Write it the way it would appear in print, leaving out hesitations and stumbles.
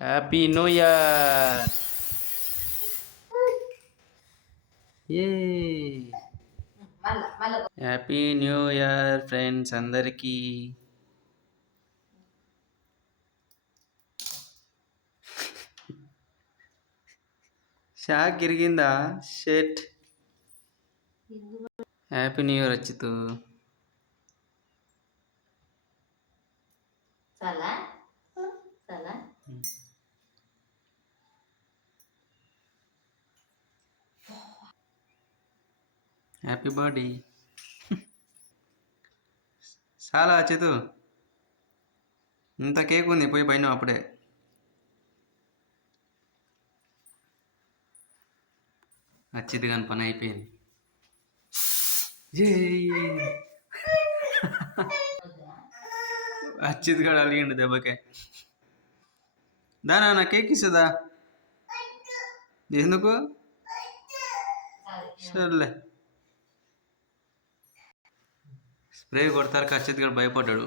Happy new year. A happy new year friends అందరికీ. Shock ఇరిగిందా? షెట్. హ్యాపీ న్యూ ఇయర్ అచ్చితు. చాలా చాలా హ్యాపీ బర్త్డే. చాలా అచ్చితు. ఇంత కేక్ ఉంది, పోయి పైన అప్పుడే. అచ్చిత్ కానీ పని అయిపోయింది. అచ్చిత్ గడు అలిగిండు దెబ్బకే. దానా నా కేక్ ఇస్తుందా? ఎందుకు? సర్లే. స్ప్రే కొడతారు, అచ్చిత్ గడు భయపడ్డాడు.